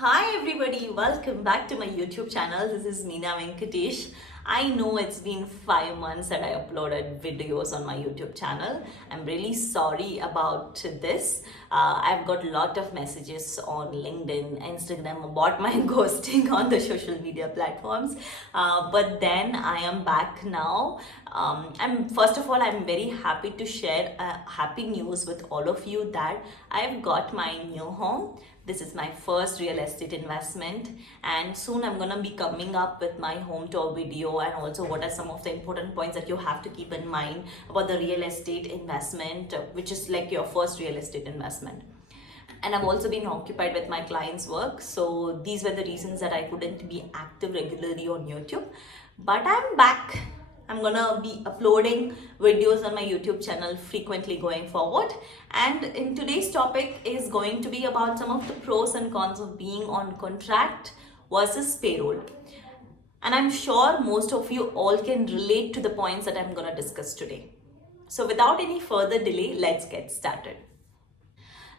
Hi everybody, welcome back to my YouTube channel. This is Meena Venkatesh. I know it's been 5 months that I uploaded videos on my YouTube channel. I'm really sorry about this. I've got a lot of messages on LinkedIn, Instagram about my ghosting on the social media platforms. But then I am back now. First of all, I'm very happy to share happy news with all of you that I've got my new home. This is my first real estate investment, and soon I'm gonna be coming up with my home tour video and also what are some of the important points that you have to keep in mind about the real estate investment, which is like your first real estate investment. And I've also been occupied with my clients' work, so these were the reasons that I couldn't be active regularly on YouTube. But I'm back. I'm gonna be uploading videos on my YouTube channel frequently going forward. And in today's topic is going to be about some of the pros and cons of being on contract versus payroll. And I'm sure most of you all can relate to the points that I'm gonna discuss today. So without any further delay, let's get started.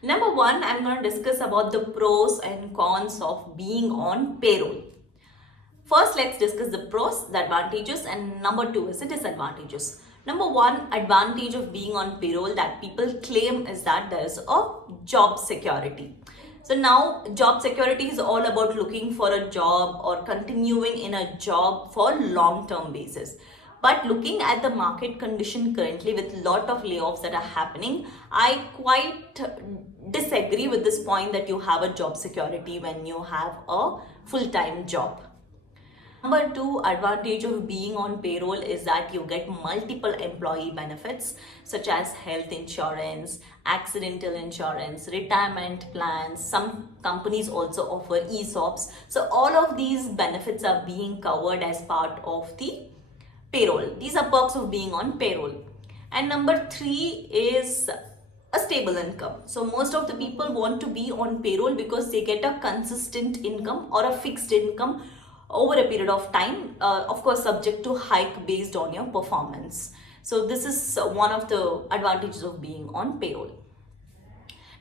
Number one, I'm gonna discuss about the pros and cons of being on payroll. First, let's discuss the pros, the advantages, and number two is the disadvantages. Number one advantage of being on payroll that people claim is that there is a job security. So now job security is all about looking for a job or continuing in a job for long-term basis. But looking at the market condition currently with a lot of layoffs that are happening, I quite disagree with this point that you have a job security when you have a full-time job. Number two advantage of being on payroll is that you get multiple employee benefits such as health insurance, accidental insurance, retirement plans. Some companies also offer ESOPs. So all of these benefits are being covered as part of the payroll. These are perks of being on payroll. And number three is a stable income. So most of the people want to be on payroll because they get a consistent income or a fixed income over a period of time, of course subject to hike based on your performance. So this is one of the advantages of being on payroll.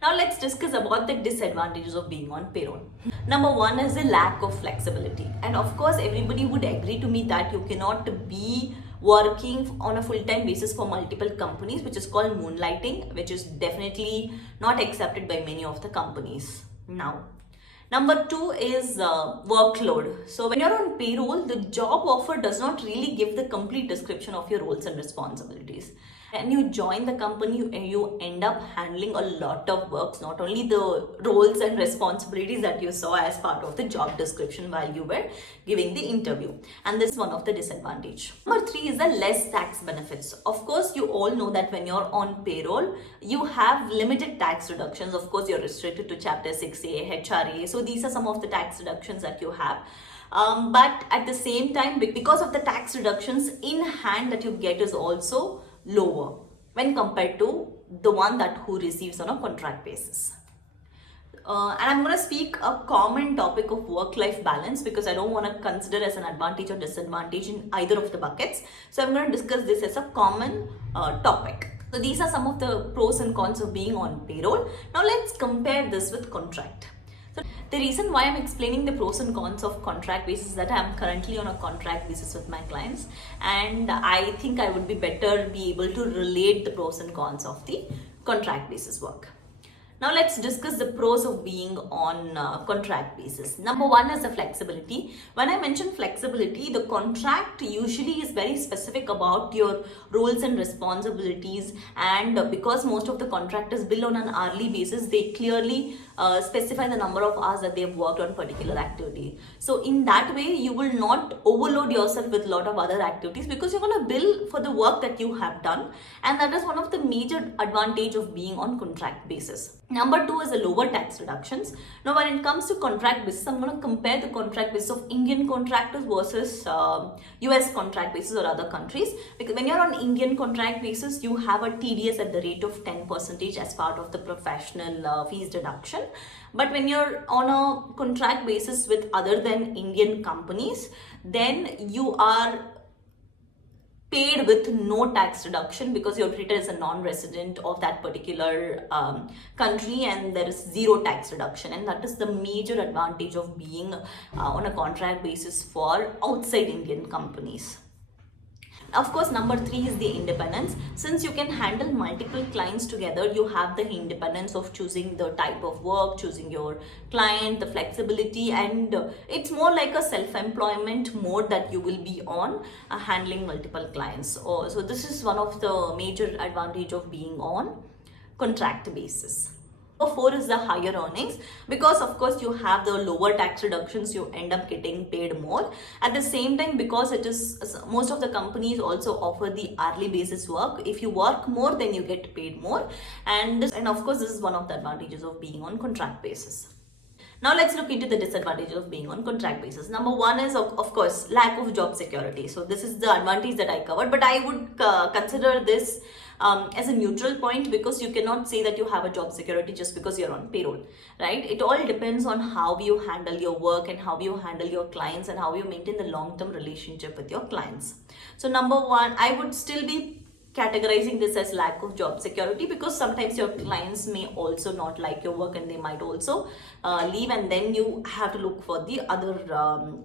Now let's discuss about the disadvantages of being on payroll. Number one is the lack of flexibility. And of course everybody would agree to me that you cannot be working on a full-time basis for multiple companies, which is called moonlighting, which is definitely not accepted by many of the companies now. Number two is workload. So when you're on payroll, the job offer does not really give the complete description of your roles and responsibilities. When you join the company, you end up handling a lot of works, not only the roles and responsibilities that you saw as part of the job description while you were giving the interview. And this is one of the disadvantage. Number three is the less tax benefits. Of course, you all know that when you're on payroll, you have limited tax reductions. Of course, you're restricted to Chapter 6A, HRA. So these are some of the tax reductions that you have. But at the same time, because of the tax reductions in hand that you get is also lower when compared to the one that who receives on a contract basis. And I'm going to speak a common topic of work-life balance because I don't want to consider as an advantage or disadvantage in either of the buckets. So I'm going to discuss this as a common topic. So these are some of the pros and cons of being on payroll. Now let's compare this with contract. So the reason why I'm explaining the pros and cons of contract basis is that I'm currently on a contract basis with my clients, and I think I would be better be able to relate the pros and cons of the contract basis work. Now let's discuss the pros of being on contract basis. Number one is the flexibility. When I mention flexibility, the contract usually is very specific about your roles and responsibilities, and because most of the contractors bill on an hourly basis, they clearly specify the number of hours that they have worked on particular activity. So in that way, you will not overload yourself with a lot of other activities because you're going to bill for the work that you have done, and that is one of the major advantage of being on contract basis. Number two is the lower tax reductions. Now when it comes to contract basis, I'm going to compare the contract basis of Indian contractors versus US contract basis or other countries. Because when you're on Indian contract basis, you have a TDS at the rate of 10% as part of the professional fees deduction. But when you're on a contract basis with other than Indian companies, then you are paid with no tax reduction because you're treated as a non-resident of that particular country, and there is zero tax reduction. And that is the major advantage of being on a contract basis for outside Indian companies. Of course, number three is the independence. Since you can handle multiple clients together, you have the independence of choosing the type of work, choosing your client, the flexibility, and it's more like a self-employment mode that you will be on, handling multiple clients. So this is one of the major advantage of being on contract basis. Four is the higher earnings, because of course you have the lower tax reductions, you end up getting paid more. At the same time, because it is, most of the companies also offer the hourly basis work. If you work more, then you get paid more, and of course this is one of the advantages of being on contract basis. Now let's look into the disadvantages of being on contract basis. Number one is of course lack of job security. So this is the advantage that I covered, but I would consider this as a neutral point, because you cannot say that you have a job security just because you're on payroll, right? It all depends on how you handle your work and how you handle your clients and how you maintain the long-term relationship with your clients. So number one, I would still be categorizing this as lack of job security, because sometimes your clients may also not like your work and they might also leave, and then you have to look for the other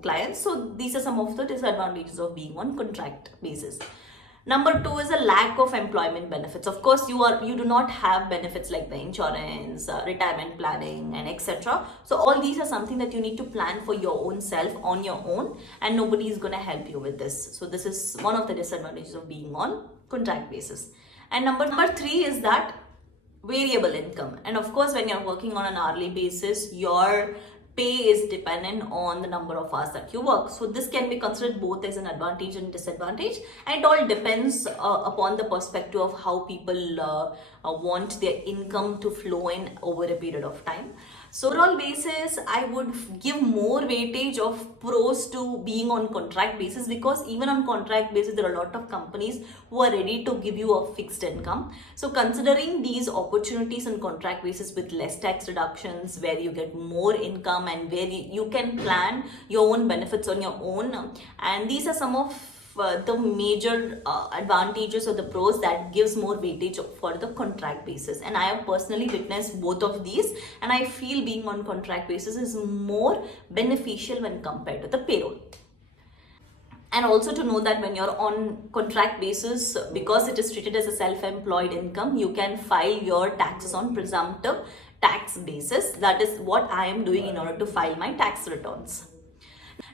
clients. So these are some of the disadvantages of being on contract basis. Number two is a lack of employment benefits. Of course, you do not have benefits like the insurance, retirement planning, and etc. So all these are something that you need to plan for your own self on your own, and nobody is going to help you with this. So this is one of the disadvantages of being on contract basis. And number three is that variable income. And of course, when you're working on an hourly basis, your pay is dependent on the number of hours that you work. So this can be considered both as an advantage and disadvantage, and it all depends upon the perspective of how people want their income to flow in over a period of time. So overall basis, I would give more weightage of pros to being on contract basis, because even on contract basis, there are a lot of companies who are ready to give you a fixed income. So considering these opportunities on contract basis with less tax reductions, where you get more income and where you can plan your own benefits on your own, and these are some of the major advantages or the pros that gives more weightage for the contract basis. And I have personally witnessed both of these, and I feel being on contract basis is more beneficial when compared to the payroll. And also to know that when you're on contract basis, because it is treated as a self-employed income, you can file your taxes on presumptive tax basis. That is what I am doing in order to file my tax returns.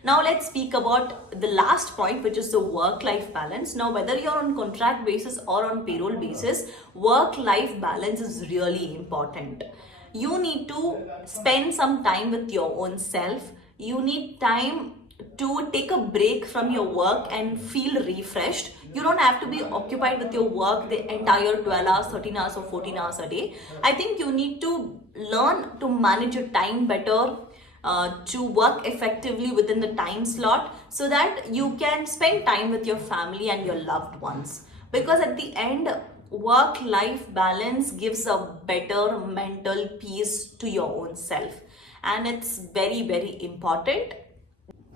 Now let's speak about the last point, which is the work-life balance. Now, whether you're on contract basis or on payroll basis, work-life balance is really important. You need to spend some time with your own self. You need time to take a break from your work and feel refreshed. You don't have to be occupied with your work the entire 12 hours, 13 hours or 14 hours a day. I think you need to learn to manage your time better, to work effectively within the time slot, so that you can spend time with your family and your loved ones. Because at the end, work-life balance gives a better mental peace to your own self, and it's very, very important.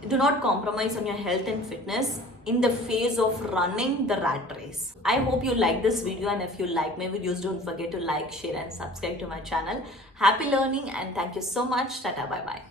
Do not compromise on your health and fitness in the phase of running the rat race. I hope you like this video, and if you like my videos, don't forget to like, share and subscribe to my channel. Happy learning, and thank you so much. Tata, bye bye.